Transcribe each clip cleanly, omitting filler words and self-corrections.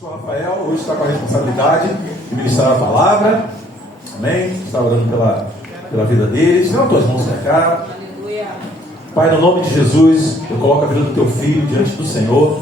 Sou Rafael, hoje está com a responsabilidade de ministrar a palavra. Amém? Está orando pela vida deles. Não, tuas mãos para cá. Pai, no nome de Jesus, eu coloco a vida do teu filho diante do Senhor.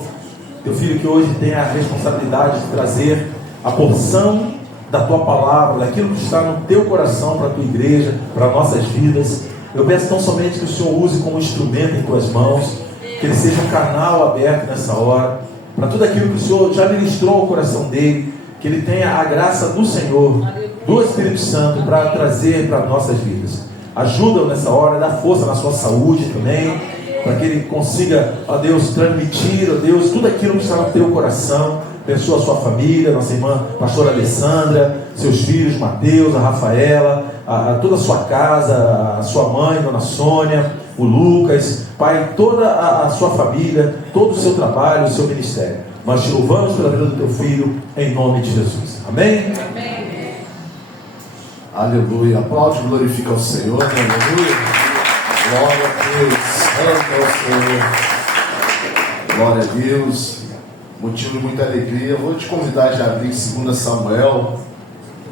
Teu filho que hoje tem a responsabilidade de trazer a porção da tua palavra, daquilo que está no teu coração para a tua igreja, para nossas vidas. Eu peço tão somente que o Senhor use como instrumento em tuas mãos, que ele seja um canal aberto nessa hora, para tudo aquilo que o Senhor já ministrou ao coração dele, que ele tenha a graça do Senhor, do Espírito Santo, para trazer para nossas vidas. Ajuda-o nessa hora, dá força na sua saúde também, para que ele consiga, ó Deus, transmitir, ó Deus, tudo aquilo que está no teu coração. Abençoa a sua família, nossa irmã pastora Alessandra, seus filhos, Mateus, a Rafaela, toda a sua casa, a sua mãe, dona Sônia, o Lucas, Pai, toda a sua família, todo o seu trabalho, o seu ministério. Nós te louvamos pela vida do teu filho, em nome de Jesus. Amém? Amém. Aleluia. Aplaude e glorifica o Senhor. Aleluia. Glória a Deus. Santo é o Senhor. Glória a Deus. Motivo de muita alegria. Eu vou te convidar a abrir 2 Samuel,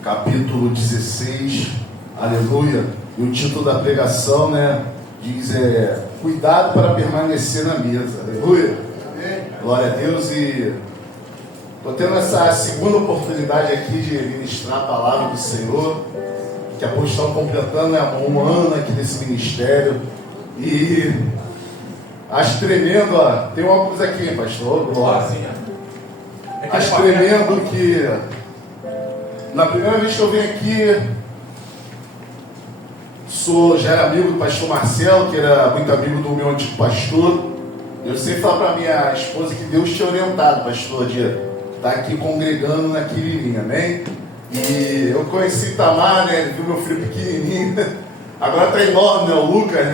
capítulo 16. Aleluia. E o título da pregação, diz cuidado para permanecer na mesa. Aleluia. Glória a Deus. E estou tendo essa segunda oportunidade aqui de ministrar a palavra do Senhor, que a gente está completando um ano aqui nesse ministério. E acho tremendo, tem um óculos aqui, pastor. Glória. Acho tremendo que na primeira vez que eu venho aqui, já era amigo do pastor Marcelo, que era muito amigo do meu antigo pastor. Eu sempre falo para minha esposa que Deus tinha orientado, pastor, de estar aqui congregando naquele linha, amém? E eu conheci Itamar, ele viu meu filho pequenininho, agora está enorme, o Lucas,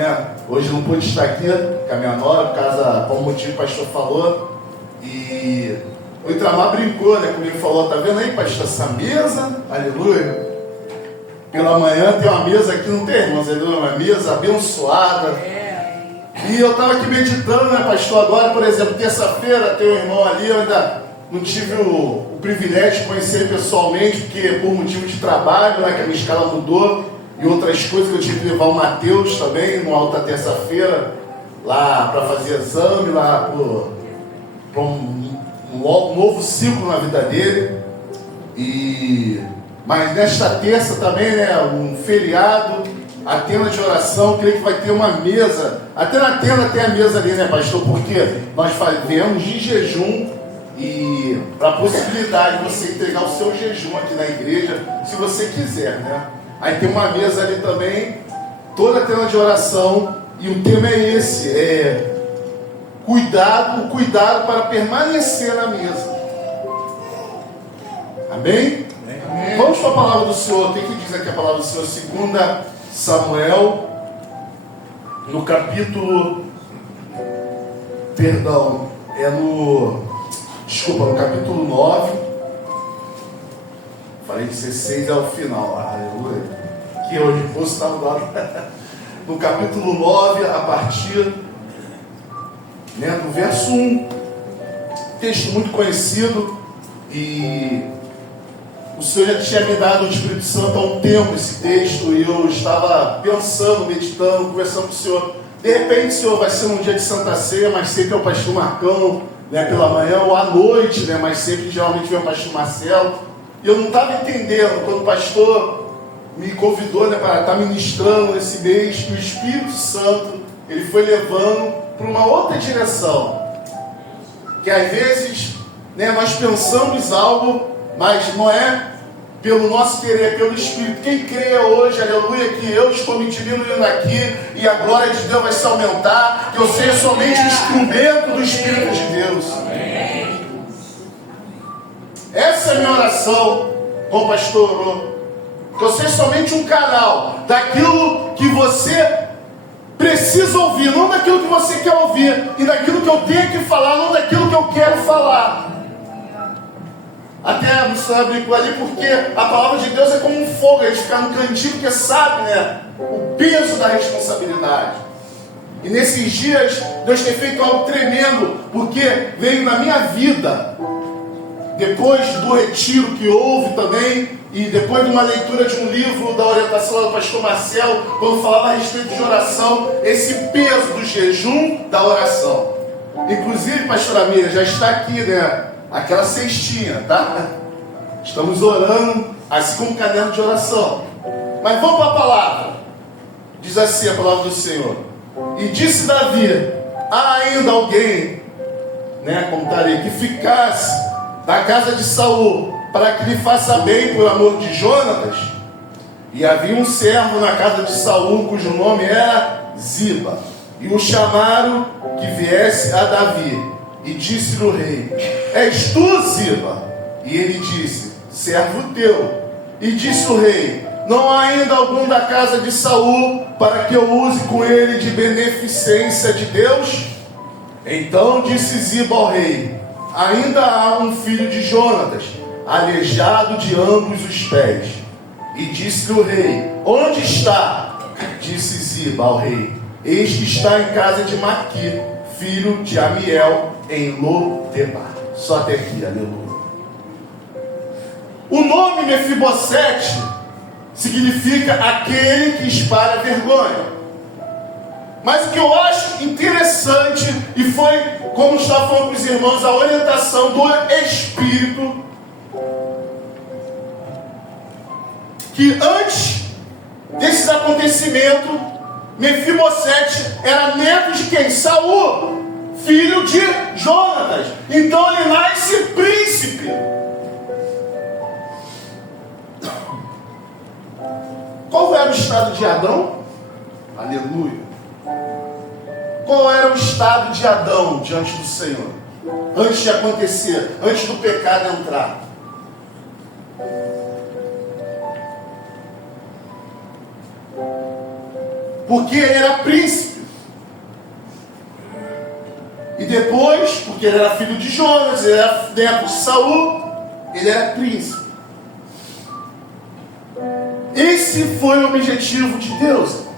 hoje não pôde estar aqui com a minha nora, por causa, como o motivo que o pastor falou. E o Itamar brincou, comigo, falou: tá vendo aí, pastor, essa mesa, aleluia, pela manhã tem uma mesa aqui, não tem, irmãos, uma mesa abençoada. E eu estava aqui meditando, pastor, agora, por exemplo, terça-feira tem um irmão ali, eu ainda não tive o privilégio de conhecer ele pessoalmente, porque por motivo de trabalho, que a minha escala mudou, e outras coisas que eu tive que levar o Mateus também, numa outra terça-feira, lá para fazer exame, lá para um novo ciclo na vida dele. Mas nesta terça também, um feriado, a tenda de oração, creio que vai ter uma mesa. Até na tenda tem a mesa ali, pastor? Porque nós fazemos de jejum e para a possibilidade de você entregar o seu jejum aqui na igreja, se você quiser, Aí tem uma mesa ali também, toda a tenda de oração, e o tema é esse, cuidado para permanecer na mesa. Amém? Amém. Vamos para a palavra do Senhor. O que diz aqui a palavra do Senhor? 2 Samuel, no capítulo, no capítulo 9, falei 16 é o final, aleluia, que hoje fosse estar do lado, no capítulo 9, a partir do verso 1, texto muito conhecido, e o Senhor já tinha me dado o Espírito Santo há um tempo esse texto, e eu estava pensando, meditando, conversando com o Senhor. De repente, Senhor, vai ser um dia de Santa Ceia, mas sempre é o pastor Marcão, pela manhã, ou à noite, mas sempre geralmente vem o pastor Marcelo. E eu não estava entendendo, quando o pastor me convidou para estar ministrando nesse mês, que o Espírito Santo, ele foi levando para uma outra direção. Que às vezes, nós pensamos algo, mas não é pelo nosso querer, é pelo Espírito. Quem crê hoje, aleluia, que eu estou me diminuindo aqui e a glória de Deus vai se aumentar, que eu seja somente instrumento do Espírito de Deus. Amém. Essa é a minha oração, como o pastor orou. Que eu seja somente um canal daquilo que você precisa ouvir, não daquilo que você quer ouvir, e daquilo que eu tenho que falar, não daquilo que eu quero falar. Até a missionária brincou ali, porque a palavra de Deus é como um fogo, a gente fica no cantinho, porque sabe, o peso da responsabilidade. E nesses dias, Deus tem feito algo tremendo, porque veio na minha vida depois do retiro que houve também, e depois de uma leitura de um livro da orientação do pastor Marcelo, quando falava a respeito de oração, esse peso do jejum da oração. Inclusive, pastora Miriam, já está aqui, né? Aquela cestinha, tá? Estamos orando, assim como caderno de oração. Mas vamos para a palavra. Diz assim a palavra do Senhor. E disse Davi: há ainda alguém, né, como está ali, que ficasse da casa de Saul, para que lhe faça bem por amor de Jonatas. E havia um servo na casa de Saul, cujo nome era Ziba. E o chamaram que viesse a Davi. E disse-lhe o rei: és tu, Ziba? E ele disse: servo teu. E disse o rei: não há ainda algum da casa de Saul, para que eu use com ele de beneficência de Deus? Então disse Ziba ao rei: ainda há um filho de Jonatas, aleijado de ambos os pés. E disse-lhe o rei: onde está? Disse Ziba ao rei: eis que está em casa de Maqui, filho de Amiel, em Lodebar. Só até aqui, aleluia. O nome Mefibosete significa aquele que espalha vergonha. Mas o que eu acho interessante, e foi, como estava falando com os irmãos, a orientação do Espírito, que antes desses acontecimentos, Mefibosete era neto de quem? Saul, filho de Jonatas. Então ele nasce príncipe. Qual era o estado de Adão? Aleluia. Qual era o estado de Adão diante do Senhor? Antes de acontecer, antes do pecado entrar. Porque ele era príncipe. E depois, porque ele era filho de Jonas, ele era neto de Saul, ele era príncipe. Esse foi o objetivo de Deus, irmãos.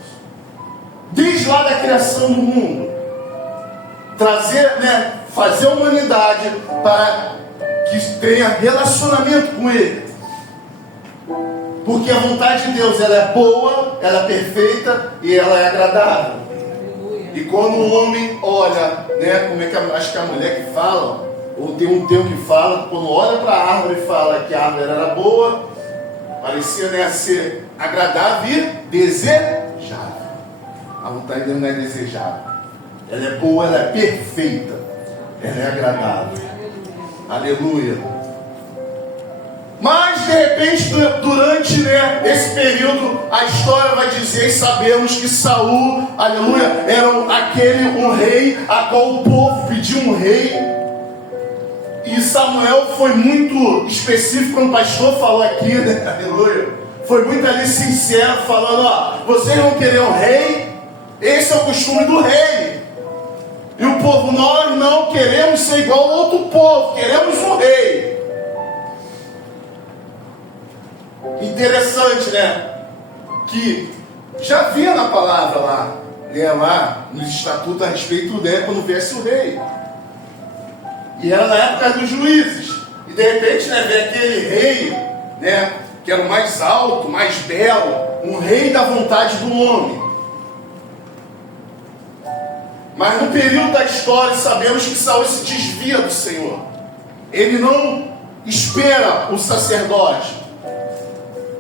Desde lá da criação do mundo. Trazer, né, fazer a humanidade para que tenha relacionamento com Ele. Porque a vontade de Deus, ela é boa, ela é perfeita e ela é agradável. E quando o homem olha, né, como é que acho que a mulher que fala, ou tem um termo que fala, quando olha para a árvore e fala que a árvore era boa, parecia, né, ser agradável e desejável. A vontade de Deus não é desejável. Ela é boa, ela é perfeita. Ela é agradável. Aleluia. Mas, de repente, durante, né, esse período, a história vai dizer, e sabemos que Saul, aleluia, era um rei, a qual o povo pediu um rei. E Samuel foi muito específico, quando o pastor falou aqui, né, aleluia, foi muito ali sincero, falando: ó, vocês vão querer um rei? Esse é o costume do rei. E o povo: nós não queremos ser igual ao outro povo, queremos um rei. Interessante, né? Que já havia na palavra lá, né, lá nos estatutos a respeito dele quando viesse o rei. E era na época dos juízes. E de repente, né, vem aquele rei, né, que era o mais alto, mais belo, um rei da vontade do homem. Mas no período da história sabemos que Saul se desvia do Senhor. Ele não espera o sacerdote.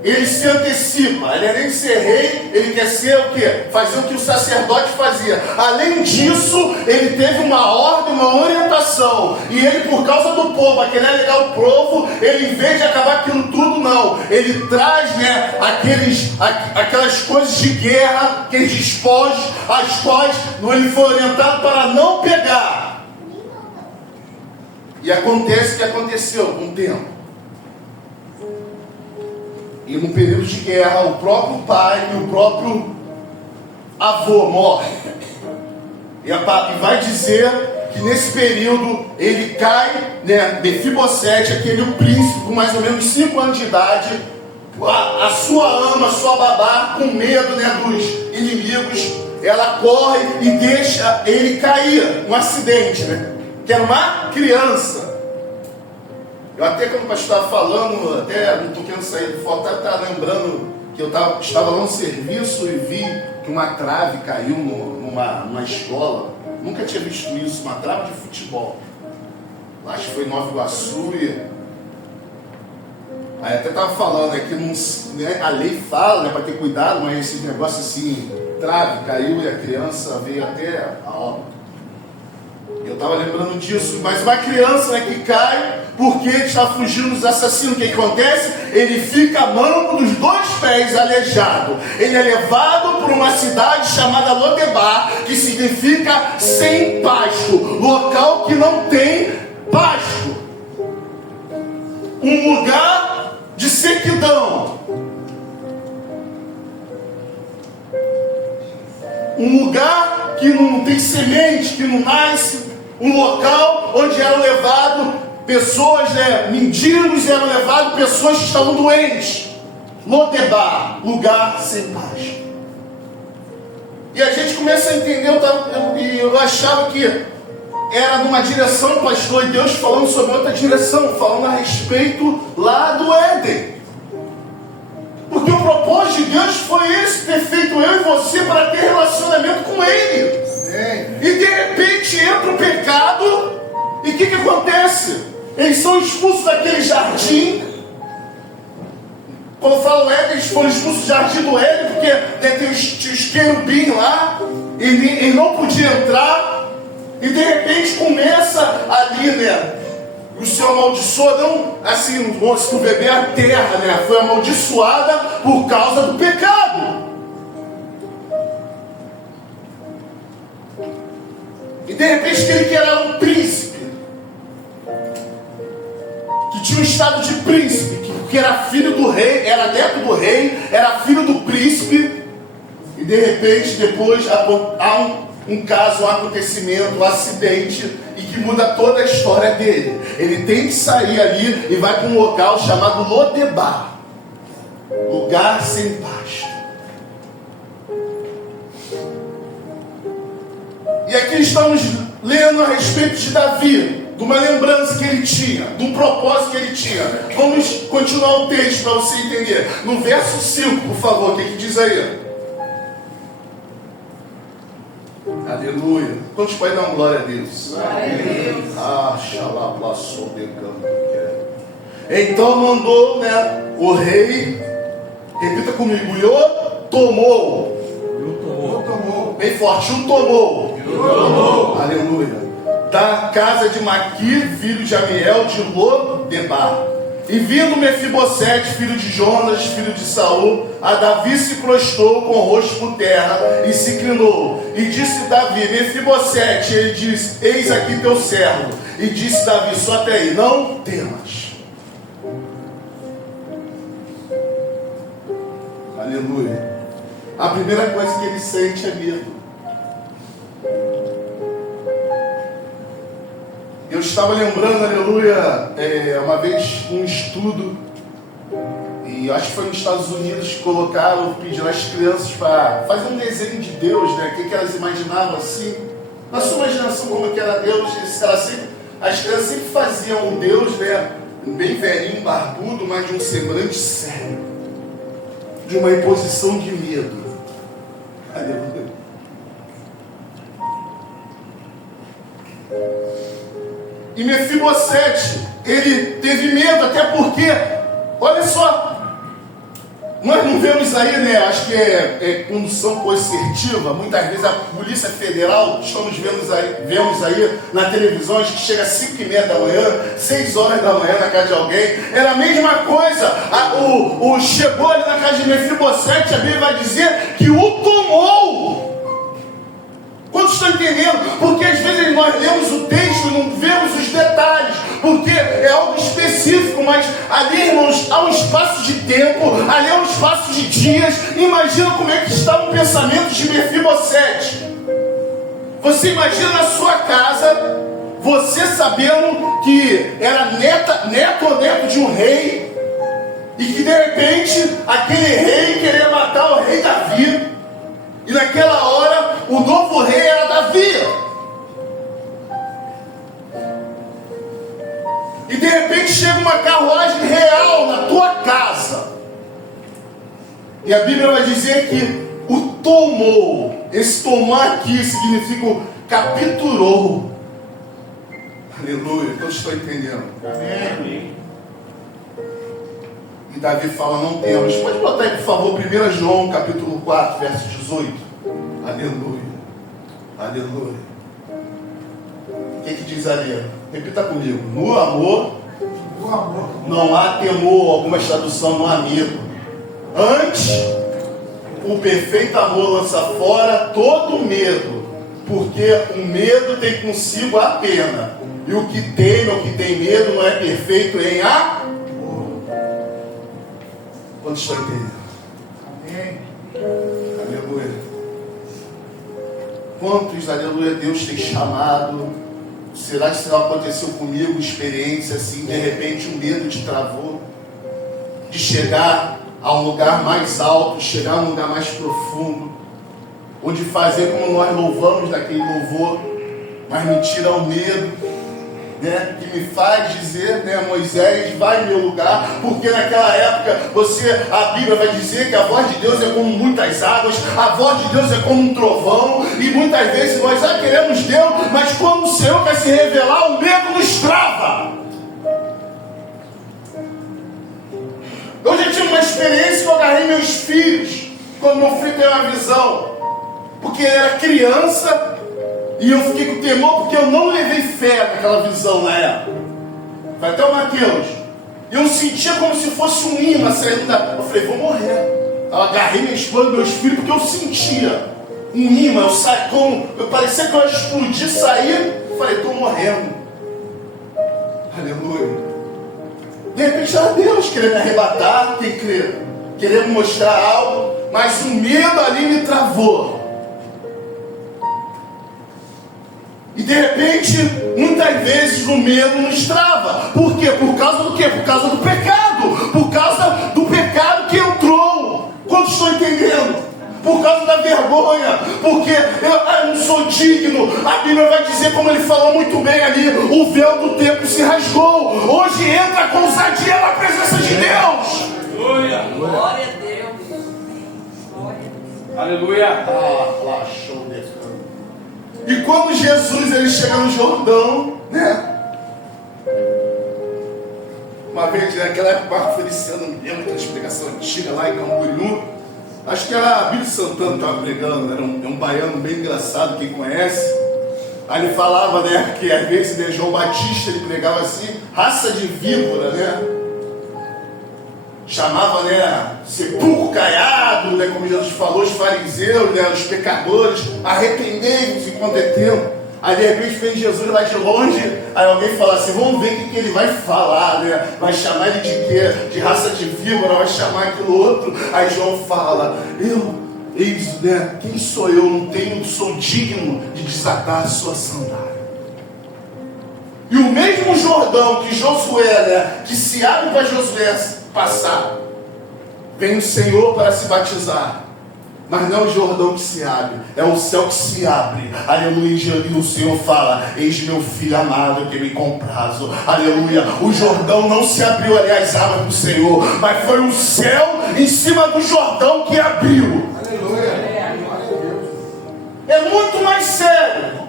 Ele se antecipa. Ele, além de ser rei, ele quer ser o quê? Fazer o que o sacerdote fazia. Além disso, ele teve uma ordem, uma orientação. E ele, por causa do povo, a querer alegar o povo, ele, em vez de acabar aquilo tudo, não. Ele traz, né, aquelas coisas de guerra, aqueles despojos, as quais ele foi orientado para não pegar. E acontece o que aconteceu com o tempo. E num período de guerra, o próprio pai e o próprio avô morrem. E vai dizer que nesse período ele cai, né, Mefibosete, aquele príncipe com mais ou menos 5 anos de idade, a sua ama, a sua babá, com medo, né, dos inimigos, ela corre e deixa ele cair, um acidente, né, que era uma criança. Eu até quando o pastor estava falando, até não estou querendo sair do foco, estava lembrando que eu estava lá no serviço e vi que uma trave caiu numa escola. Nunca tinha visto isso, uma trave de futebol. Acho que foi em Nova Iguaçu. Aí até estava falando aqui, né, a lei fala, né, para ter cuidado, mas esse negócio assim, trave, caiu e a criança veio até a obra. Eu estava lembrando disso, mas uma criança, né, que cai porque está fugindo dos assassinos. O que acontece? Ele fica manco dos 2 pés, aleijado. Ele é levado para uma cidade chamada Lodebar, que significa sem pasto, local que não tem pasto, um lugar de sequidão, um lugar que não tem semente, que não nasce, um local onde eram levados pessoas, né, mendigos, eram levados pessoas que estavam doentes. Lodebar, lugar sem pasto. E a gente começa a entender, eu achava que era numa direção, pastor, e Deus falando sobre outra direção, falando a respeito lá do Éden. Porque o propósito de Deus foi esse, ter feito eu e você para ter relacionamento com Ele. E de repente entra o pecado, e o que acontece? Eles são expulsos daquele jardim. Quando eu falo Éden, eles foram expulsos do jardim do Éden, porque tem os querubim lá, e ele não podia entrar. E de repente começa ali, né? O Senhor amaldiçoa, não assim, se tu beber a terra, né? Foi amaldiçoada por causa do pecado. E de repente ele que era um príncipe, que tinha um estado de príncipe, que era filho do rei, era neto do rei, era filho do príncipe, e de repente depois há um caso, um acontecimento, um acidente, e que muda toda a história dele. Ele tem que sair ali e vai para um local chamado Lodebar, lugar sem pasto. E aqui estamos lendo a respeito de Davi, de uma lembrança que ele tinha, de um propósito que ele tinha. Vamos continuar o texto para você entender. No verso 5, por favor, o que diz aí? Aleluia. Quantos podem dar uma glória a Deus? Glória a Deus. Ah, xalá, plaçou, decamo. Então mandou, né, o rei, repita comigo, tomou. Bem forte, tomou. Aleluia. Da casa de Maquir, filho de Amiel, de Lodebar. E vindo Mefibosete, filho de Jonas, filho de Saul, a Davi se prostrou com o rosto por terra e se inclinou. E disse Davi, Mefibosete, ele disse, eis aqui teu servo. E disse Davi, só até aí, não temas. Aleluia. A primeira coisa que ele sente é medo. Eu estava lembrando, aleluia, uma vez um estudo, e acho que foi nos Estados Unidos, que colocaram, pediram às crianças para fazer um desenho de Deus, né? O que elas imaginavam assim, na sua imaginação como que era Deus. As crianças sempre faziam um Deus, né, bem velhinho, barbudo, mas de um semblante sério, de uma imposição de medo. Aleluia. E Mefibosete, ele teve medo, até porque, olha só, nós não vemos aí, né, acho que é condução coercitiva, muitas vezes a Polícia Federal, vemos aí na televisão, acho que chega às 5h30 da manhã, 6 horas da manhã na casa de alguém, era a mesma coisa, chegou ali na casa de Mefibosete, a Bíblia vai dizer que o tomou. Quantos estão entendendo? Porque às vezes nós lemos o texto e não vemos os detalhes, porque é algo específico, mas ali, irmãos, há um espaço de tempo, ali há um espaço de dias. Imagina como é que está o pensamento de Mefibosete. Você imagina na sua casa, você sabendo que era neto ou neto de um rei, e que de repente aquele rei queria matar o rei Davi. E naquela hora, o novo rei era Davi. E de repente chega uma real na tua casa. E a Bíblia vai dizer que o tomou. Esse tomou aqui significa capturou. Aleluia, eu estou entendendo. Amém. E Davi fala, não temos. Pode botar aí, por favor, 1 João, capítulo 4, verso 18. Aleluia. Aleluia. O que diz ali? Repita comigo. No amor não há temor. Algumas traduções não há medo. Antes, o perfeito amor lança fora todo medo, porque o medo tem consigo a pena. E o que teme ou que tem medo não é perfeito em amor. Quantos estão entendendo? Amém. Aleluia. Quantos, aleluia, Deus tem chamado? Será que isso aconteceu comigo? Experiência assim, de repente o medo te travou de chegar a um lugar mais alto, chegar a um lugar mais profundo, onde fazer como nós louvamos naquele louvor, mas me tira o medo, né, que me faz dizer, né, Moisés, vai em meu lugar, porque naquela época a Bíblia vai dizer que a voz de Deus é como muitas águas, a voz de Deus é como um trovão, e muitas vezes nós já queremos Deus, mas quando o Senhor quer se revelar, o medo nos trava. Eu já tive uma experiência que eu agarrei meus filhos, quando meu filho teve uma visão, porque ele era criança, e eu fiquei com temor porque eu não levei fé naquela visão na época. Foi até o Mateus. E eu sentia como se fosse um imã saindo da... Eu falei, vou morrer. Eu agarrei minha esposa e meus filhos porque eu sentia um imã. Eu parecia que eu ia explodir, sair. Eu falei, estou morrendo. Aleluia. De repente era Deus querendo me arrebatar, quem crê, querendo mostrar algo, mas o medo ali me travou. E de repente, muitas vezes o medo nos trava. Por quê? Por causa do quê? Por causa do pecado. Por causa do pecado que entrou. Quantos estão entendendo? Por causa da vergonha. Porque eu não sou digno. A Bíblia vai dizer, como ele falou muito bem ali, o véu do templo se rasgou. Hoje entra com ousadia na presença de Deus. Aleluia. Glória a Deus. Glória a Deus. Aleluia. Lá, show desse. E quando Jesus ele chega no Jordão, né? Uma vez, naquela época, o Marco Feliciano, me lembro daquela explicação antiga lá em Camboriú. Acho que era Abílio Santana que estava pregando, era um baiano bem engraçado, quem conhece. Aí ele falava, né, que às vezes, né, João Batista, ele pregava assim, raça de víbora, né? Chamava, né, sepulcro caiado, né, como Jesus falou, os fariseus, né, os pecadores, arrependei-vos enquanto é tempo. Aí de repente vem Jesus lá de longe, aí alguém fala assim, vamos ver o que ele vai falar, né? Vai chamar ele de quê? De raça de víbora, vai chamar aquilo outro. Aí João fala, né, quem sou eu? Não sou digno de desatar a sua sandália. E o mesmo Jordão que Josué, né, que se abre para Josué passar, vem o Senhor para se batizar. Mas não é o Jordão que se abre, é o céu que se abre. Aleluia. E o Senhor fala, eis meu filho amado que me comprazo. Aleluia. O Jordão não se abriu, aliás, água para o Senhor, mas foi o céu em cima do Jordão que abriu. Aleluia. É muito mais sério, irmãos.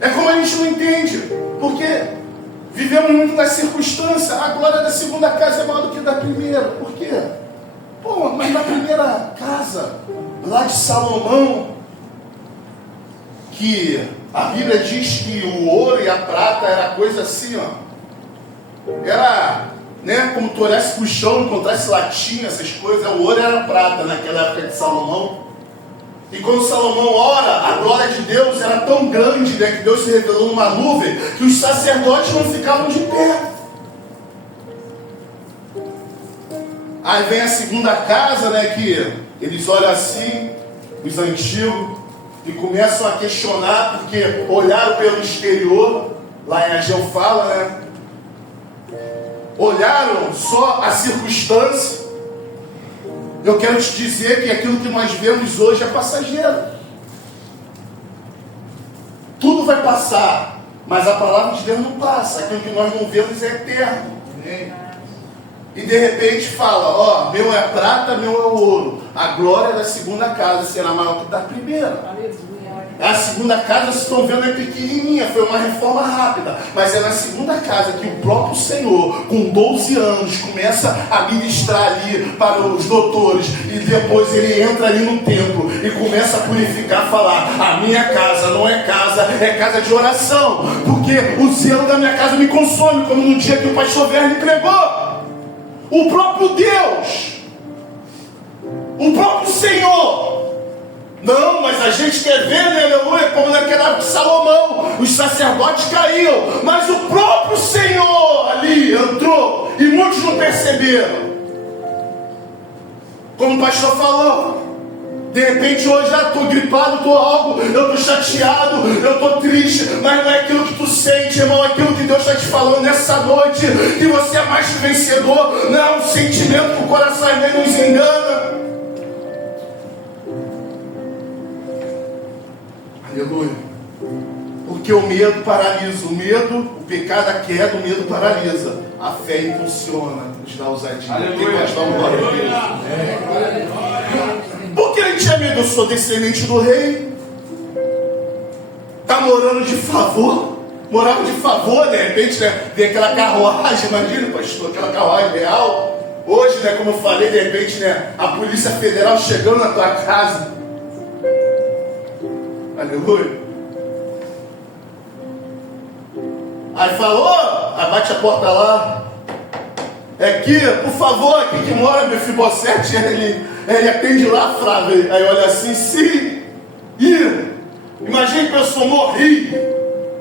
É como a gente não entende, porque vivemos muito na circunstância. A glória da segunda casa é maior do que da primeira. Por quê? Pô, mas na primeira casa, lá de Salomão, que a Bíblia diz que o ouro e a prata era coisa assim, ó. Era, né, como tu olhasse pro chão, encontrasse latinha, essas coisas. O ouro era prata naquela época de Salomão. E quando Salomão ora, a glória de Deus era tão grande, né, que Deus se revelou numa nuvem, que os sacerdotes não ficavam de pé. Aí vem a segunda casa, né, que eles olham assim, os antigos, e começam a questionar, porque olharam pelo exterior, lá em Ageu fala, né, olharam só a circunstância. Eu quero te dizer que aquilo que nós vemos hoje é passageiro. Tudo vai passar. Mas a palavra de Deus não passa. Aquilo que nós não vemos é eterno. E de repente fala, ó, meu é prata, meu é ouro. A glória da segunda casa será maior que da primeira. A segunda casa, vocês estão vendo, é pequenininha, foi uma reforma rápida. Mas é na segunda casa que o próprio Senhor, com 12 anos, começa a ministrar ali para os doutores. E depois ele entra ali no templo e começa a purificar, falar, a minha casa não é casa, é casa de oração. Porque o zelo da minha casa me consome, como no dia que o pastor Verne pregou. O próprio Deus, o próprio Senhor. Não, mas a gente quer ver, né, aleluia, como naquela época de Salomão, os sacerdotes caíam, mas o próprio Senhor ali entrou, e muitos não perceberam. Como o pastor falou, de repente hoje já estou gripado, estou algo, eu estou chateado, eu estou triste, mas não é aquilo que tu sente, irmão, é aquilo que Deus está te falando nessa noite, que você é mais que vencedor, não é um sentimento que o coração nos engana. Aleluia. Porque o medo paralisa. O medo, o pecado, a queda, o medo paralisa. A fé impulsiona, nos dá ousadia. Quem pode dar uma glória a Deus? Porque ele tinha medo. Eu sou descendente do rei. Está morando de favor. Morava de favor, de repente, né? Vem aquela carruagem, imagina, pastor, aquela carruagem real. Hoje, né, como eu falei, de repente, né, a Polícia Federal chegando na tua casa. Aleluia. Aí falou, abate a porta lá. É aqui, por favor, aqui que mora Mefibosete. Ele atende lá, Flávio. Aí olha assim, sim. E imagina que eu sou morri.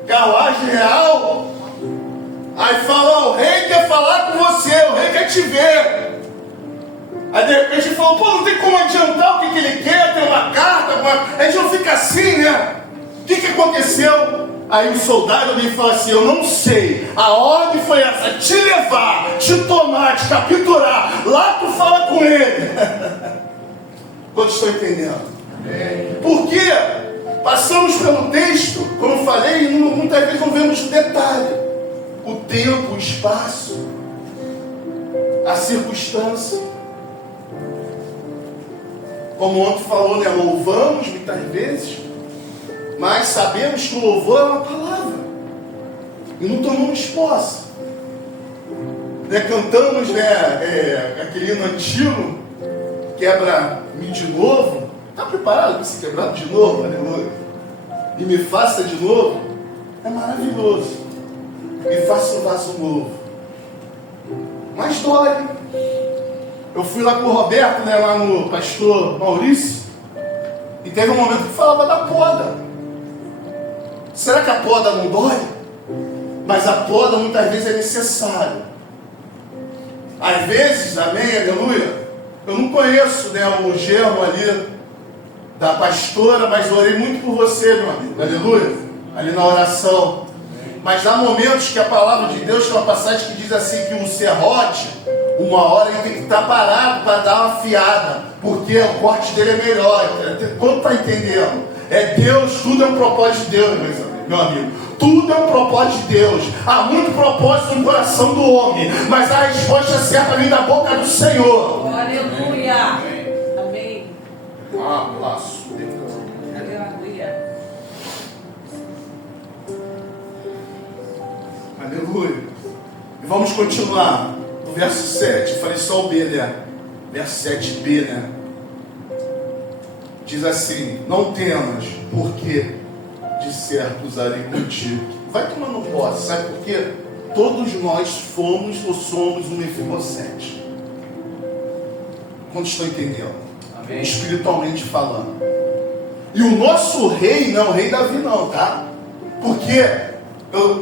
Carruagem real. Aí fala, o rei quer falar com você, o rei quer te ver. Aí de repente ele falou, pô, não tem como adiantar o que ele quer, tem uma carta, a gente não fica assim, né? O que aconteceu? Aí o soldado ali fala assim, eu não sei, a ordem foi essa, te levar, te tomar, te capturar, lá tu fala com ele. Quantos estão entendendo? Por quê? Passamos pelo texto, como eu falei, e muitas vezes não vemos o detalhe. O tempo, o espaço, a circunstância. Como ontem falou, né? Louvamos muitas vezes, mas sabemos que o louvor é uma palavra. E não tomamos posse. Né? Cantamos, né, aquele hino antigo, quebra-me de novo. Está preparado para ser quebrado de novo? Aleluia. E me faça de novo. É maravilhoso. Me faça um vaso novo. Mas dói. Eu fui lá com o Roberto, né, lá no pastor Maurício, e teve um momento que falava da poda. Será que a poda não dói? Mas a poda muitas vezes é necessária. Às vezes, amém, aleluia, eu não conheço, né, o germo ali da pastora, mas orei muito por você, meu amigo, aleluia, ali na oração. Mas há momentos que a palavra de Deus tem uma passagem que diz assim, que o serrote, uma hora ele tem que estar parado para dar uma fiada, porque o corte dele é melhor. Quanto está entendendo? É Deus, tudo é um propósito de Deus, meu amigo. Tudo é um propósito de Deus. Há muito propósito no coração do homem, mas a resposta certa vem da boca do Senhor. Aleluia. Amém. Aleluia. Aleluia. E vamos continuar. No verso 7, eu falei só o B, né? Verso 7b, né? Diz assim: não temas, porque de certo usarei contigo. Vai tomando posse, sabe por quê? Todos nós fomos ou somos um Mefibosete. Quantos estão entendendo? Amém. Espiritualmente falando. E o nosso rei não é o rei Davi não, tá? Porque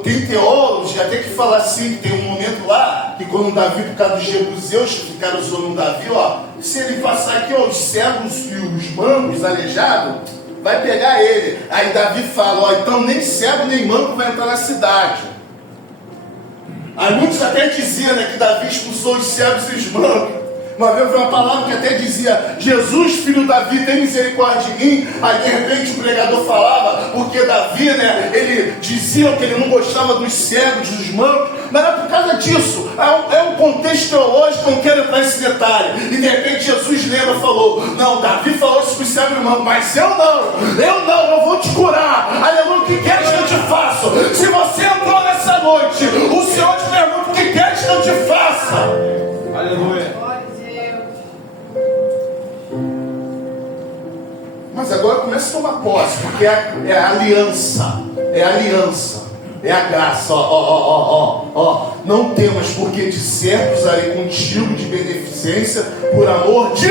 tem teólogos até que falam assim, que tem um momento lá, que quando Davi, por causa dos jebuseus, ficaram usando Davi, ó, se ele passar aqui, ó, os cegos e os mancos, os aleijados, vai pegar ele. Aí Davi fala, ó, então nem cego nem manco vai entrar na cidade. Aí muitos até diziam, né, que Davi expulsou os cegos e os mancos. Uma vez foi uma palavra que até dizia: Jesus, filho de Davi, tem misericórdia de mim. Aí de repente o pregador falava, porque Davi, né, ele dizia que ele não gostava dos cegos, dos mancos, mas era por causa disso. É um contexto teológico, não quero entrar nesse detalhe. E de repente Jesus lembra e falou: não, Davi falou isso para os cegos e mancos, mas eu não vou te curar. Aleluia, o que queres que eu te faça? Se você entrou nessa noite, o Senhor te pergunta: o que queres que eu te faça? Aleluia. Mas agora começa a tomar posse, porque é a aliança, é a graça. Não temas, porque de certo usarei contigo de beneficência por amor de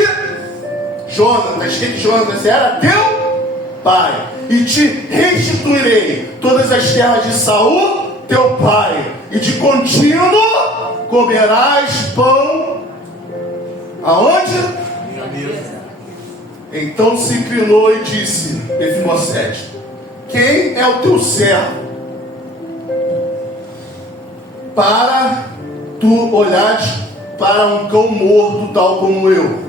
Jonas. Está escrito que Jonas era teu pai, e te restituirei todas as terras de Saul, teu pai, e de contínuo comerás pão. Aonde? Minha mesa. Então se inclinou e disse: Mefibosete, quem é o teu servo para tu olhares para um cão morto tal como eu?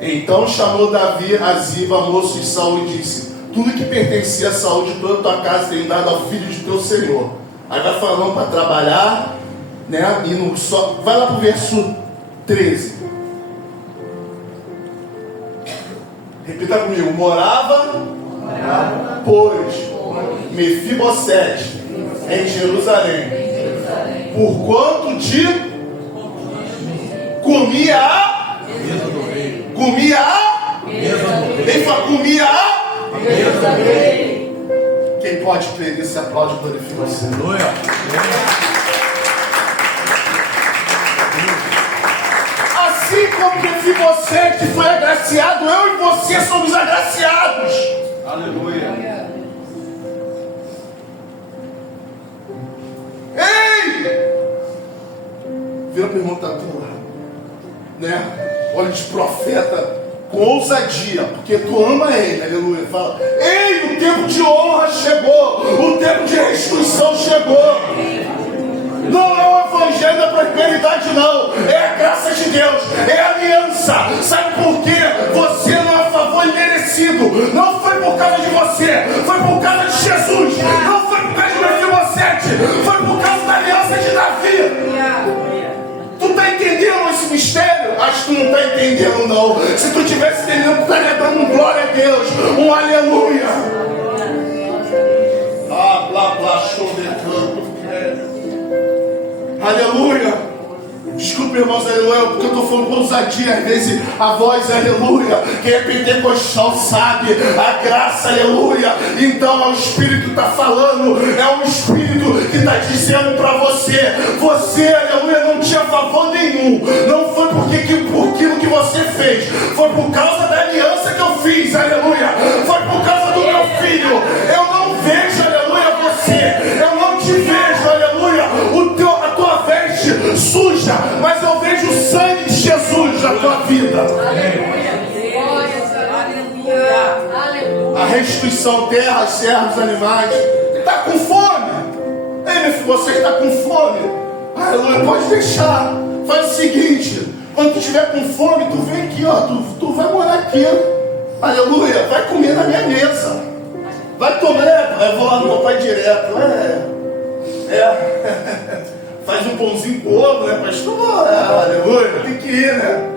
Então chamou Davi a Ziba, moço de Saul, e disse: tudo que pertencia a Saul de toda a tua casa tenho dado ao filho de teu senhor. Aí vai falando para trabalhar, né? E no só vai lá para o verso 13. Repita comigo: morava, pois, Mefibosete em Jerusalém, porquanto de comia a mesa do rei. Comia a mesa do rei. Quem fala comia a mesa do rei? Quem pode crer nisso, aplaude e glorifica o Senhor. Assim como Mefibosete foi agraciado, eu e você somos agraciados. Aleluia. Ei! Vira para o irmão que está do teu lado, né? Olha de profeta com ousadia, porque tu ama ele, aleluia. Fala: ei, o tempo de honra chegou, o tempo de restituição chegou. Não é o evangelho da prosperidade, não. É a graça de Deus, é a aliança. Sabe por quê? Você não é favor imerecido. Não foi por causa de você, foi por causa de Jesus. Não foi por causa de Mefibosete, foi por causa da aliança de Davi. Tu está entendendo esse mistério? Acho que tu não está entendendo, não. Se tu tivesse entendendo, tu estaria dando um glória a Deus, um aleluia. Ah, blá, blá, show de canto. Aleluia. Desculpa, irmãos, aleluia, porque eu estou falando com ousadia. Às vezes a voz, aleluia. Quem é pentecostal sabe, a graça, aleluia. Então é o Espírito que está falando, é o Espírito que está dizendo para você: você, aleluia, não tinha favor nenhum. Não foi por aquilo que você fez, foi por causa da aliança que eu fiz, aleluia. Foi por causa do meu filho. Eu não vejo, aleluia, você, eu não te vejo, aleluia, a tua veste suja, mas eu vejo o sangue de Jesus na tua vida. A restituição, terra, servos, animais. Está com fome? Ei, meu filho, você está com fome? Aleluia, pode deixar. Faz o seguinte: quando tu estiver com fome, tu vem aqui, ó, tu vai morar aqui. Aleluia, vai comer na minha mesa. Vai tomar, eu vou lá no meu pai direto. Faz um pãozinho com ovo, né, pastor? Aleluia, tem que ir, né?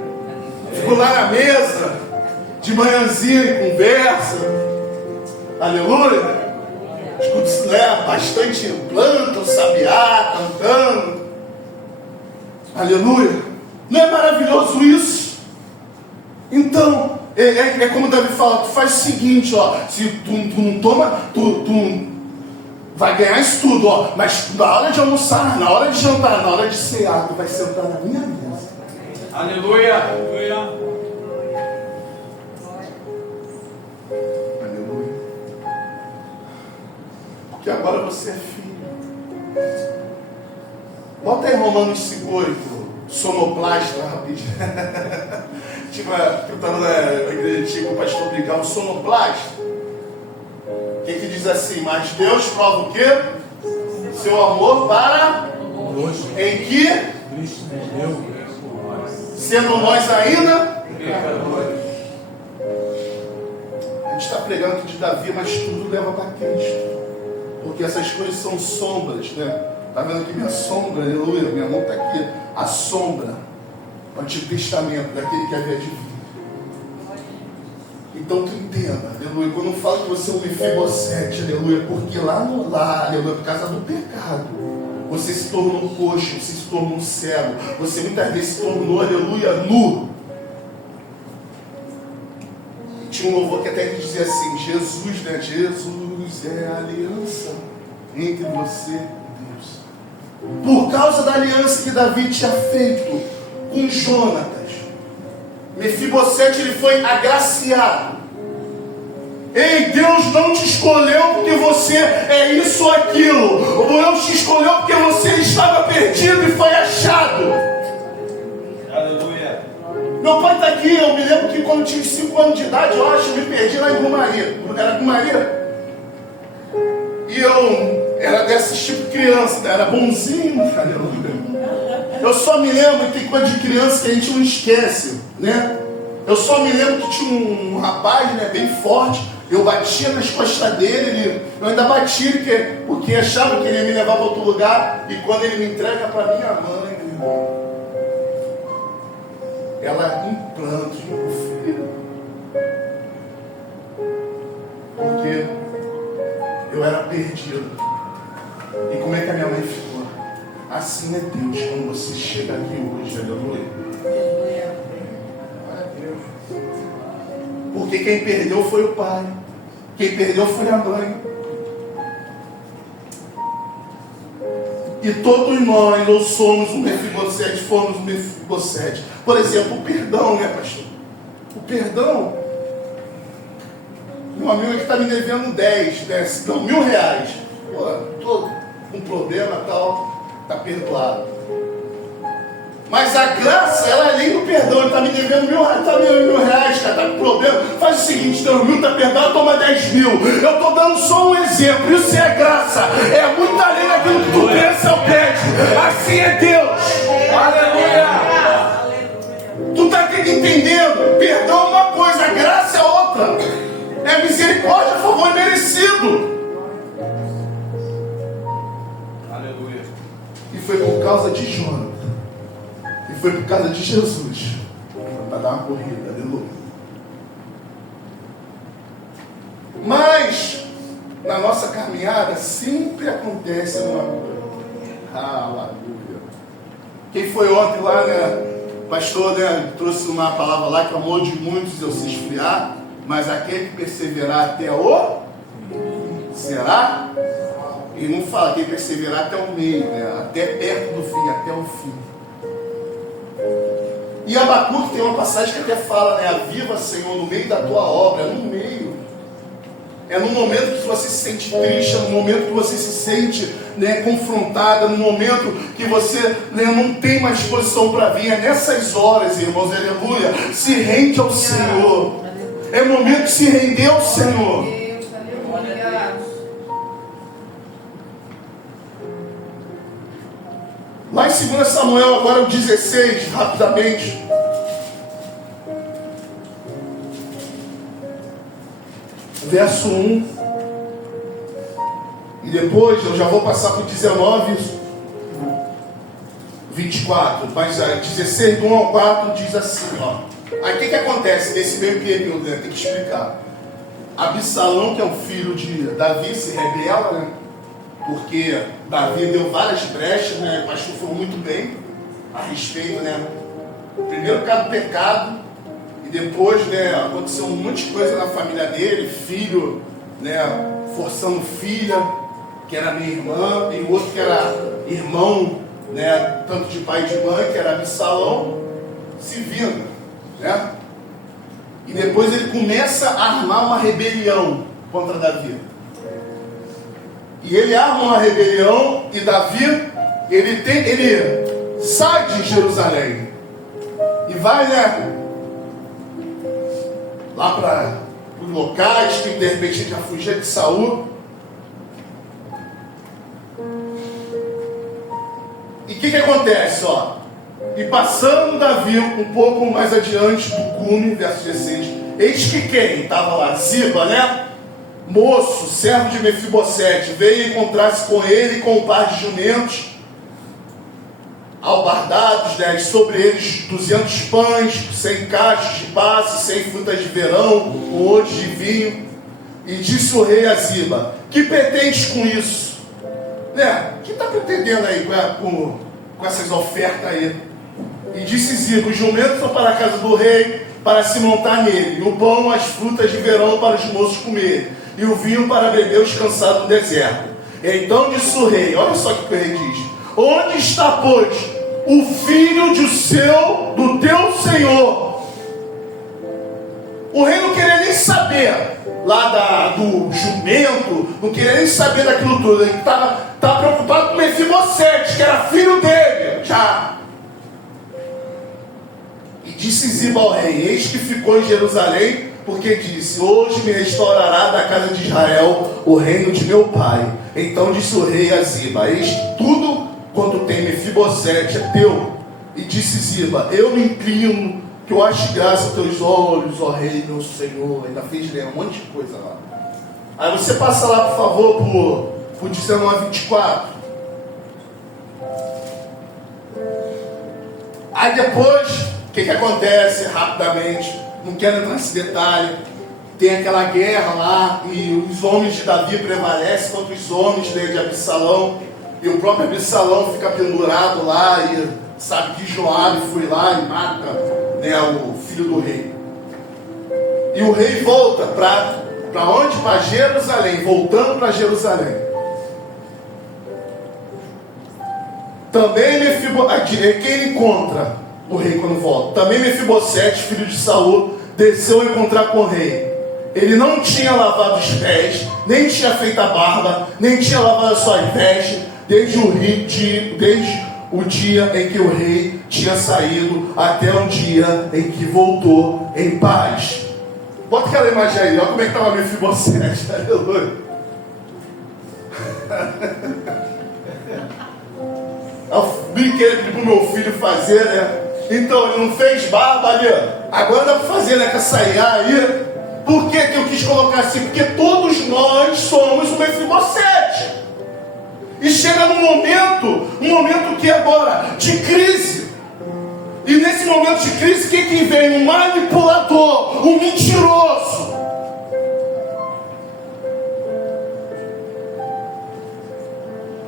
Fico lá na mesa, de manhãzinha e conversa. Aleluia. Escuto, né, bastante planta, o sabiá, cantando. Aleluia. Não é maravilhoso isso? Então, é como o Davi fala: tu faz o seguinte, ó, se tu não toma, tu vai ganhar isso tudo, ó, mas na hora de almoçar, na hora de jantar, na hora de cear, tu vai sentar na minha mesa. Aleluia. Aleluia. Aleluia. Porque agora você é filho. Bota aí Romanos 5:8, sonoplasta, rapidinho. Tipo, eu estava na igreja antiga, o pastor brincava, sonoplasta. Que diz assim: mas Deus prova o quê? Seu amor para em que? sendo nós ainda pecadores. A gente está pregando aqui de Davi, mas tudo leva para Cristo. Porque essas coisas são sombras, né? Está vendo aqui minha sombra, aleluia, minha mão está aqui. A sombra, o Antigo Testamento, daquele que havia de vir. Então tu entenda, aleluia, quando eu falo que você é um Mefibosete, aleluia, porque lá, aleluia, por causa do pecado, você se tornou coxo, você se tornou cego, você muitas vezes se tornou, aleluia, nu. E tinha um louvor que até dizia assim, Jesus, né? Jesus é a aliança entre você e Deus. Por causa da aliança que Davi tinha feito com Jonatas, Mefibosete, ele foi agraciado. Ei, Deus não te escolheu porque você é isso ou aquilo. Deus te escolheu porque você estava perdido e foi achado. Aleluia. Meu pai está aqui, eu me lembro que quando eu tinha 5 anos de idade, eu acho, eu me perdi lá em Gumaria. Era Gumaria. E eu era desse tipo de criança, né? Era bonzinho, aleluia. Eu só me lembro que tem coisa de criança que a gente não esquece, né? Eu só me lembro que tinha um rapaz, né, bem forte. Eu batia nas costas dele, eu ainda batia ele porque achava que ele ia me levar para outro lugar. E quando ele me entrega para minha mãe, meu irmão, ela implanta o filho. Porque eu era perdido. E como é que a minha mãe ficou? Assim é Deus quando você chega aqui hoje, aleluia. Glória a Deus. Porque quem perdeu foi o pai. Quem perdeu foi a mãe. E todos nós não somos um Mefibosete, fomos um Mefibosete. Por exemplo, o perdão, né, pastor? O perdão. Meu amigo que está me devendo 10, né? Não, R$1.000. Pô, estou com problema e tal. Está perdoado. Mas a graça, ela é além do perdão. Ele está me devendo R$1.000, está me devendo R$1.000, cara, está com problema. Faz o seguinte, teu R$1.000 está perdoado, toma 10.000. Eu estou dando só um exemplo. Isso é graça. É muito além daquilo que tu pensa ou pede. Assim é Deus. Aleluia. Tu está entendendo? Perdão é uma coisa, a graça é outra. É misericórdia, favor merecido. Aleluia. E foi por causa de Jonas. E foi por causa de Jesus. Para dar uma corrida, aleluia. Mas, na nossa caminhada, sempre acontece uma coisa. Aleluia. Quem foi ontem lá, né? O pastor, né, trouxe uma palavra lá que o amor de muitos eu se esfriar, mas aquele que perseverar até o será? E não fala quem perseverar até o meio, né? Até perto do fim, até o fim. E Abacuque tem uma passagem que até fala, né? Aviva, Senhor, no meio da tua obra, é no meio. É no momento que você se sente triste, é no momento que você se sente, né, confrontado, é no momento que você, né, não tem mais disposição para vir. É nessas horas, irmãos, aleluia, se rende ao Senhor. É o momento de se render ao Senhor. Lá em 2 Samuel, agora o 16, rapidamente. Verso 1. E depois eu já vou passar para o 19, 24. Mas 16, do 1 ao 4 diz assim, ó. Aí o que acontece nesse meio período, né? Tem que explicar. Absalão, que é o filho de Davi, se rebela, né? Porque Davi deu várias brechas, né? O pastor falou muito bem a respeito, né? Primeiro por causa do pecado, e depois, né, aconteceu um monte de coisa na família dele, filho, né, forçando filha, que era minha irmã, e o outro que era irmão, né, tanto de pai e de mãe, que era Absalão, se vinga, né? E depois ele começa a armar uma rebelião contra Davi. E ele arma uma rebelião, e Davi, ele sai de Jerusalém e vai, né, lá para os locais que de repente ele já fugia de Saul. E o que acontece, ó? E passando Davi um pouco mais adiante do cume, verso 16, eis que quem estava lá? Ziba, né? Moço, servo de Mefibosete, veio encontrar-se com ele, com um par de jumentos albardados, né? Sobre eles 200 pães, 100 cachos de passe, 100 frutas de verão, com odres de vinho. E disse o rei a Ziba: que pretendes com isso? Né? O que está pretendendo aí com essas ofertas aí? E disse Ziba: os jumentos são para a casa do rei, para se montar nele, e o pão, as frutas de verão para os moços comer, e o vinho para beber os cansados no deserto. Então disse o rei, olha só o que o rei diz: onde está, pois, o filho do teu senhor? O rei não queria nem saber lá do jumento, não queria nem saber daquilo tudo. Ele estava preocupado com Mefibosete, que era filho dele, já. E disse Ziba ao rei: eis que ficou em Jerusalém, porque disse: hoje me restaurará da casa de Israel o reino de meu pai. Então disse o rei a Ziba: eis que tudo quanto tem Mefibosete é teu. E disse Ziba: eu me inclino, que eu ache graça aos teus olhos, ó rei, meu senhor. Ainda fez ler um monte de coisa lá. Aí você passa lá, por favor, por 19:24. Aí depois, o que acontece rapidamente? Não quero entrar nesse detalhe. Tem aquela guerra lá, e os homens de Davi prevalecem contra os homens de Absalão. E o próprio Absalão fica pendurado lá, e sabe que Joabe foi lá e mata, né, o filho do rei. E o rei volta para onde? Para Jerusalém, voltando para Jerusalém. Também Mefibosete, quem ele encontra o rei quando volta? Também Mefibosete, filho de Saul, desceu a encontrar com o rei. Ele não tinha lavado os pés, nem tinha feito a barba, nem tinha lavado as suas vestes, desde o dia em que o rei tinha saído até o dia em que voltou em paz. Bota aquela imagem aí, olha como é que estava Mefibosete, aleluia. Eu brinquei para o meu filho fazer, né? Então, ele não fez barba ali, agora dá para fazer, né? Com essa IA aí. Por que eu quis colocar assim? Porque todos nós somos o Mefibosete. E chega num momento que é agora de crise. E nesse momento de crise, quem vem? Um manipulador, um mentiroso.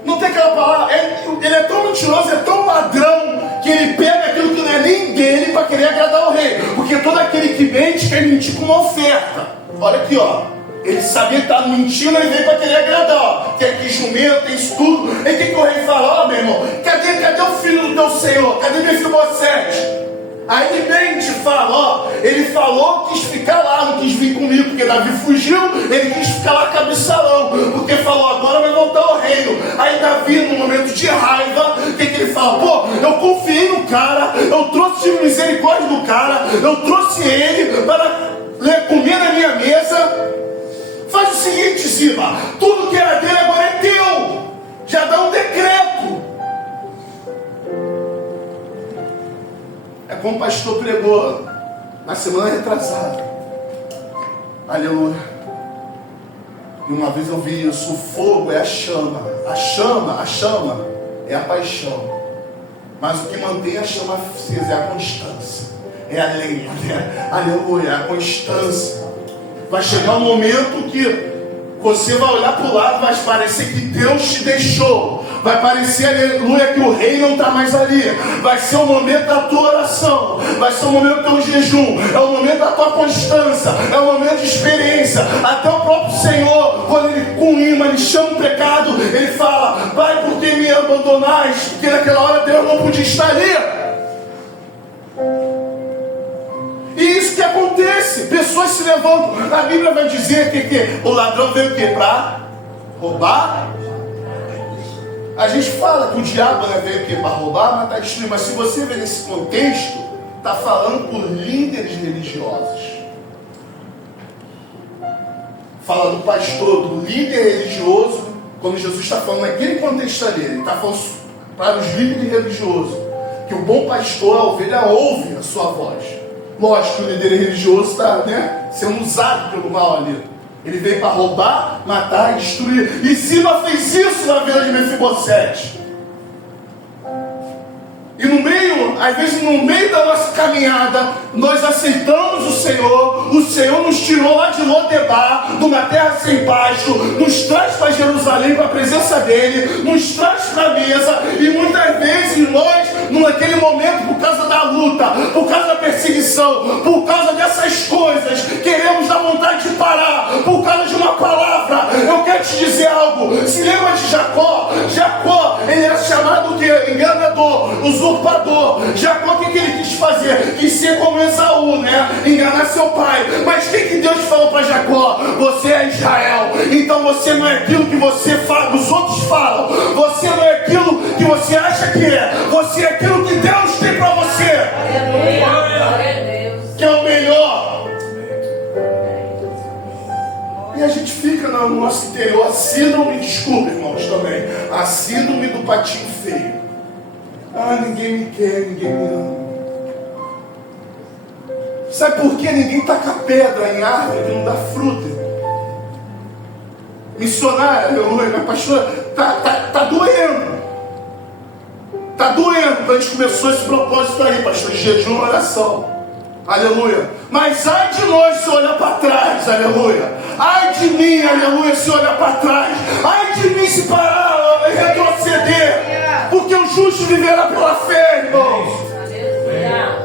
Não tem aquela palavra, ele é tão mentiroso, é tão ladrão, que ele pega aquilo que não é nem dele para querer agradar o rei. Porque todo aquele que mente quer mentir com uma oferta. Olha aqui, ó. Ele sabia que estava mentindo, ele veio para querer agradar, ó. Tem aqui jumento, tem isso tudo. Aí o que o rei fala? Ó, meu irmão, cadê o filho do teu senhor? Cadê Mefibosete? Aí ele mente, fala, ó, ele falou, quis ficar lá, não quis vir comigo, porque Davi fugiu, ele quis ficar lá com Absalão, porque falou, agora vai voltar ao reino. Aí Davi, num momento de raiva, o que ele fala? Pô, eu confiei no cara, eu trouxe misericórdia do cara, eu trouxe ele para comer na minha mesa. Faz o seguinte, Ziba, tudo que era dele agora é teu. Já dá um decreto. É como o pastor pregou na semana retrasada. Aleluia. E uma vez eu vi isso: o fogo é a chama. A chama é a paixão. Mas o que mantém a chama acesa é a constância. É a lenha, né? Aleluia, a constância. Vai chegar um momento que você vai olhar para o lado, vai parecer que Deus te deixou. Vai parecer, aleluia, que o rei não está mais ali. Vai ser o momento da tua oração. Vai ser o momento do teu jejum. É o momento da tua constância. É o momento de experiência. Até o próprio Senhor, quando ele com imã, ele chama o pecado, ele fala: Pai, por que me abandonais? Porque naquela hora Deus não podia estar ali. E isso que acontece, pessoas se levantam. A Bíblia vai dizer que o ladrão veio o quê? Para roubar. A gente fala que o diabo veio o quê? Para roubar, matar, destruir. Mas se você ver nesse contexto, está falando por líderes religiosos. Fala do pastor, do líder religioso. Quando Jesus está falando naquele contexto ali, ele está falando para os líderes religiosos, Que o bom pastor, a ovelha, ouve a sua voz. Lógico que o líder religioso está, sendo usado pelo mal ali. Ele veio para roubar, matar, destruir. E Ziba fez isso na vida de Mefibosete. E às vezes no meio da nossa caminhada, nós aceitamos o Senhor nos tirou lá de Lodebar, de uma terra sem pasto, nos traz para Jerusalém, para a presença dEle, nos traz para a mesa, e muitas vezes nós, naquele momento, por causa da luta, por causa da perseguição, por causa dessas coisas, queremos dar vontade de parar, por causa de uma palavra. Eu quero te dizer algo, se lembra de Jacó? Jacó, ele era chamado o quê? Enganador, usurpador. Jacó, o que ele quis fazer? Quis ser como Esaú, enganar seu pai. Mas o que Deus falou para Jacó? Você é Israel, então você não é aquilo que você fala, os outros falam. Você não é aquilo que você acha que é. Você é aquilo que Deus tem para você. Que é o melhor. E a gente fica no nosso interior, a síndrome, desculpa, irmãos, também, a síndrome do patinho feio. Ninguém me quer, ninguém me ama. Sabe por que ninguém taca pedra em árvore que não dá fruta? Missionária, minha pastora, tá doendo. Tá doendo. Então a gente começou esse propósito aí, pastor, de jejum e oração. Aleluia. Mas ai de nós se olhar para trás, aleluia. Ai de mim, aleluia, se olhar para trás. Ai de mim se parar e retroceder. Porque o justo viverá pela fé, irmãos.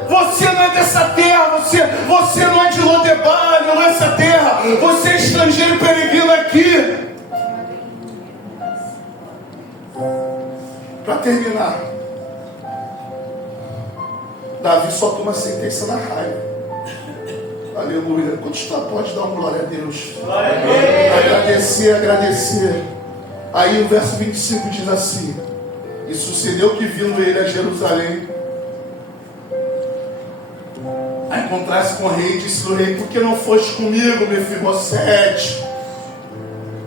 Você não é dessa terra, você não é de Lodebar, não é dessa terra. Você é estrangeiro peregrino aqui. Para terminar, Davi só toma sentença na raiva. Aleluia. Quantos pode dar uma glória a Deus? Agradecer. Aí o verso 25 diz assim: e sucedeu que vindo ele a Jerusalém, a encontrar-se com o rei, disse o rei: por que não foste comigo, Mefibosete?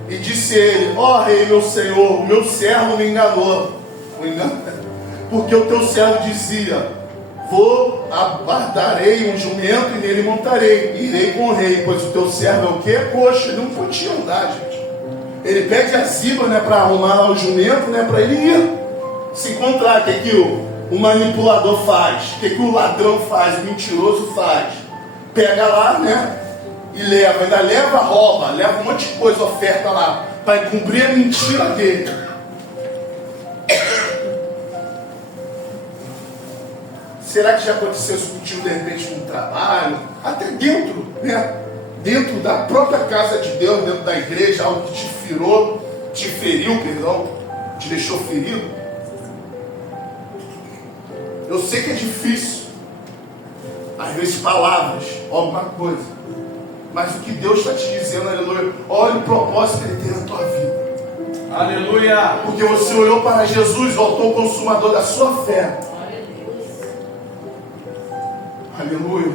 E disse ele: ó rei, meu senhor, o meu servo me enganou. Porque o teu servo dizia: abardarei um jumento e nele montarei, irei com o rei, pois o teu servo é o quê? Coxo. Ele não podia andar, gente. Ele pede a Ziba, para arrumar o jumento, para ele ir se encontrar. O que o manipulador faz? O que o ladrão faz? O mentiroso faz? Pega lá, e leva, ainda leva, rouba, leva um monte de coisa, oferta lá, para encobrir a mentira dele. Será que já aconteceu isso contigo de repente no trabalho? Até dentro, dentro da própria casa de Deus, dentro da igreja, algo que te feriu, te deixou ferido? Eu sei que é difícil, às vezes palavras, alguma coisa, mas o que Deus está te dizendo, aleluia, olha o propósito que Ele tem na tua vida. Aleluia! Porque você olhou para Jesus, o autor consumador da sua fé. Aleluia.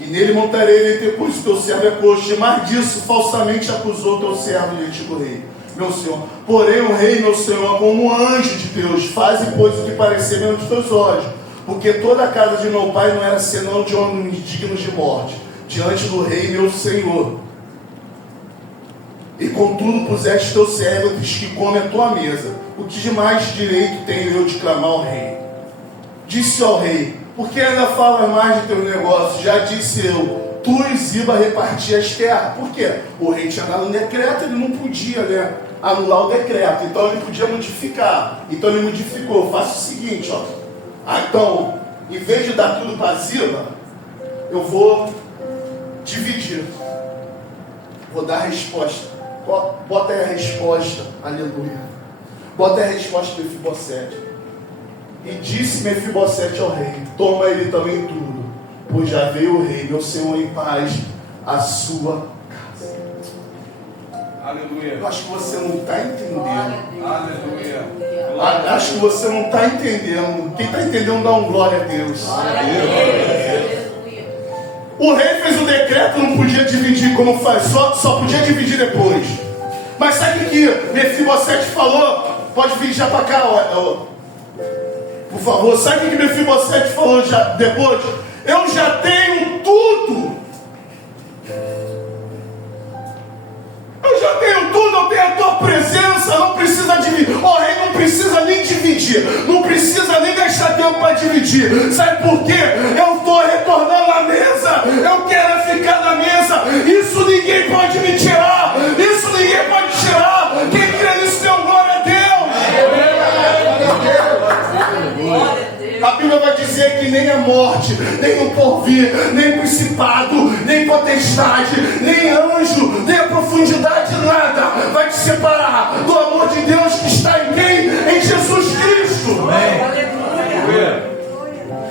E nele montarei ele, depois o teu servo é coxo. E mais disso, falsamente acusou o teu servo diante do rei, meu senhor. Porém o rei, meu senhor, como um anjo de Deus, faze, pois, o que parecer mesmo dos teus olhos. Porque toda a casa de meu pai não era senão de homens dignos de morte, diante do rei, meu senhor. E contudo puseste teu servo que come a tua mesa. O que de mais direito tenho eu de clamar ao rei? Disse ao rei: por que ainda fala mais de teu negócio? Já disse eu, tu e Ziba reparti as terras. Por quê? O rei tinha dado um decreto, ele não podia anular o decreto, então ele podia modificar. Então ele modificou: faça o seguinte, então, em vez de dar tudo para Ziba, eu vou dividir, vou dar a resposta. Bota aí a resposta, aleluia. Bota aí a resposta de Mefibosete. E disse Mefibosete ao rei: toma ele também tudo, pois já veio o rei, meu senhor, em paz à sua casa. Aleluia. Eu acho que você não está entendendo. Aleluia. Acho que você não está entendendo. Quem está entendendo, dá um glória a Deus. O rei fez o decreto, não podia dividir como faz, só podia dividir depois. Mas sabe o que Mefibosete falou? Pode vir já para cá, ó. Por favor, sabe o que Mefibosete falou já depois? Eu já tenho tudo. Eu já tenho tudo, eu tenho a tua presença, não precisa dividir. O rei não precisa nem dividir, não precisa nem gastar tempo para dividir. Sabe por quê? Eu estou retornando à mesa, eu quero ficar na mesa. Isso ninguém pode me tirar, isso ninguém pode tirar. Quem crê nisso tem glória a Deus. A Bíblia vai dizer que nem a morte, nem o porvir, nem o principado, nem potestade, nem anjo, nem a profundidade, nada vai te separar do amor de Deus que está em quem? Em Jesus Cristo.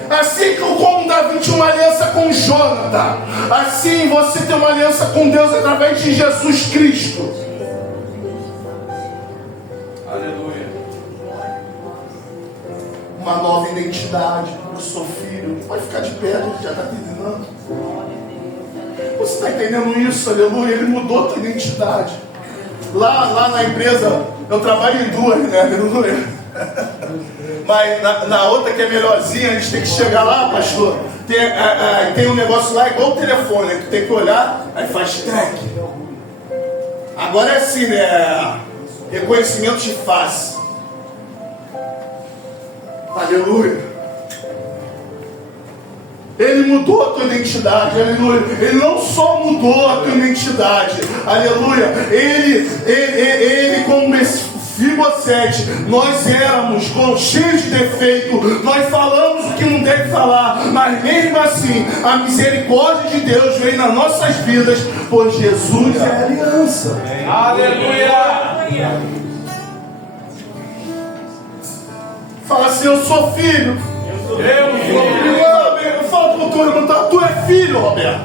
Assim como Davi tinha uma aliança com Jonathan, assim você tem uma aliança com Deus através de Jesus Cristo. Aleluia. Uma nova identidade. Eu sou filho. Pode ficar de pé, já está terminando. Você está entendendo isso? Aleluia. Ele mudou a tua identidade. Lá na empresa, eu trabalho em duas, né? Aleluia. Mas na outra que é melhorzinha, a gente tem que chegar lá, pastor. Tem um negócio lá igual o telefone, tu tem que olhar, aí faz track. Agora é assim, né? Reconhecimento de face. Aleluia. Ele mudou a tua identidade, aleluia. Ele não só mudou a tua identidade, aleluia. Ele como Mefibosete, nós éramos cheios de defeito, nós falamos o que não deve falar, mas mesmo assim, a misericórdia de Deus veio nas nossas vidas, pois Jesus é a aliança. Aleluia. Fala assim, eu sou filho. Eu falo para o teu irmão, tu é filho, Roberto.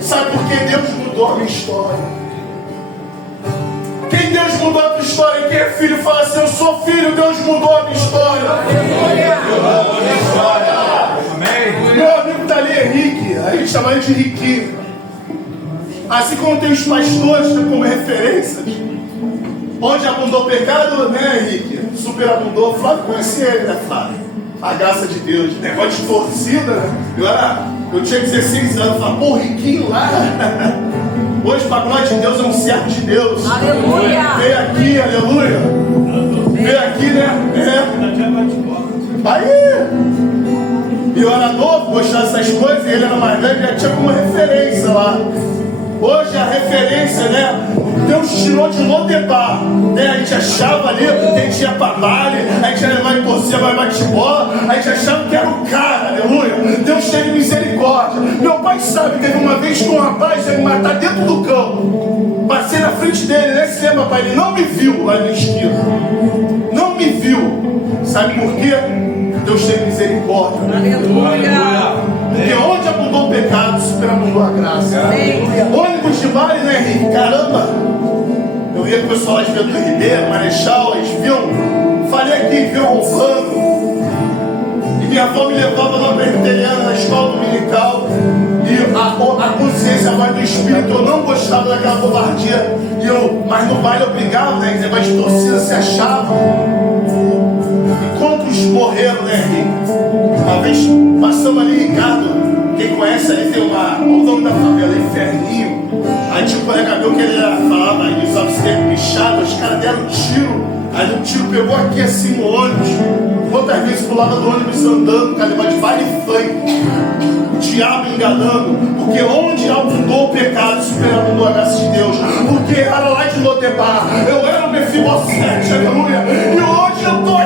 Sabe por que Deus mudou a minha história? Quem Deus mudou a tua história? Quem é filho fala assim, eu sou filho, Deus mudou a minha história. Meu amigo está ali, Henrique, a gente chama ele de Riquinho. Assim como tem os pastores como referências. Onde abundou o pecado, né, Henrique? Superabundou. Flávio conhecia ele, né, Flávio? A graça de Deus. Negócio de torcida, né? Eu tinha 16 anos, falava, pô, Riquinho lá. Hoje, para a glória de Deus, é um servo de Deus. Aleluia. Veio aqui, aleluia. Veio aqui, né? Aí. E eu era novo, gostava dessas coisas, e ele era mais velho, já tinha como referência lá. Hoje a referência, né? Deus tirou de Lodebar, né? A gente achava ali, a gente ia pra Bali, a gente ia levar em torcida, vai bate-bola, a gente achava que era o cara, aleluia. Deus teve misericórdia. Meu pai sabe, teve uma vez que um rapaz ia me matar dentro do campo. Passei na frente dele, né? Você lembra, pai? Ele não me viu lá na esquina. Não me viu. Sabe por quê? Deus teve misericórdia. Aleluia. Porque onde abundou o pecado, superabundou a graça. Ônibus de Bali, né, Henrique? Caramba! Eu ia com o pessoal lá de Bento Ribeiro, Marechal, eles viam. Falei aqui, viam roubando. E minha avó me levava na presbiteriana, na escola dominical. E a consciência, a voz do Espírito, eu não gostava daquela covardia. Mas no baile eu brigava, né? Negócio de torcida se achava. E quantos morreram, né, Henrique? Uma vez passamos ali, Ricardo, quem conhece ali tem o nome da favela, Inferninho. Aí tinha um colega meu que ele falava, ele usava esse termo pichado, os caras deram um tiro, aí o tiro pegou aqui assim no ônibus. Quantas vezes pulava do ônibus andando, cara, de baile funk, o diabo enganando, porque onde abundou o pecado, superabundou a graça de Deus, porque era lá de Lodebar, eu era o Mefibosete, aleluia, e hoje eu estou